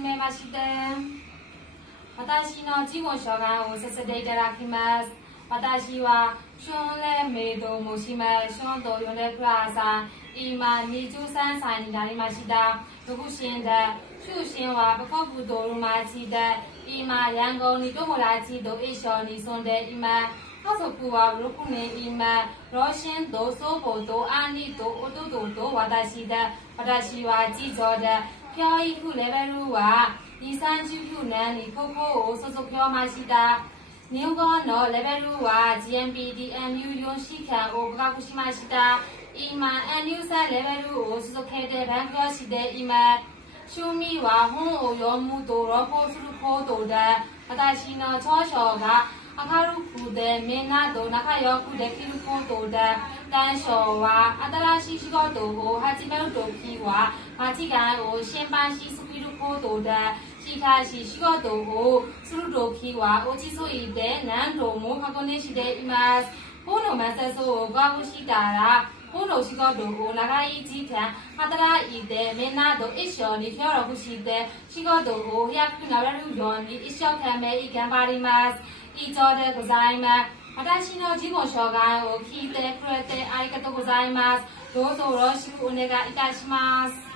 めまして。私の自己紹介をさせていただきます。私はショーンレメイと申します。ショーンと呼んでください。今23歳になりました。独身で、出身は北部道路町で、今、ヤンゴンに友達と一緒に住んでいます。家族は6人います。両親と祖母と兄と弟と私で、私は次女で、教育レベルは2039年に高校を卒業ました。日本語のレベルは GMBD N4 試験を合格しました。今、N3 レベルを続けて勉強しています。趣味は本を読むと朗報することで、私の長所が明るくてみんなと仲良くできることで、短所は新しい仕事を始めるときは間違いを心配しすぎることで、しかし仕事をするときは落ち着いて何度も確認しています。この面接を合格したら、この仕事を長い時間働いてみんなと一緒に協力して仕事を早くなれるように一生懸命頑張ります。以上でございます。私の自己紹介を聞いてくれてありがとうございます。どうぞよろしくお願いいたします。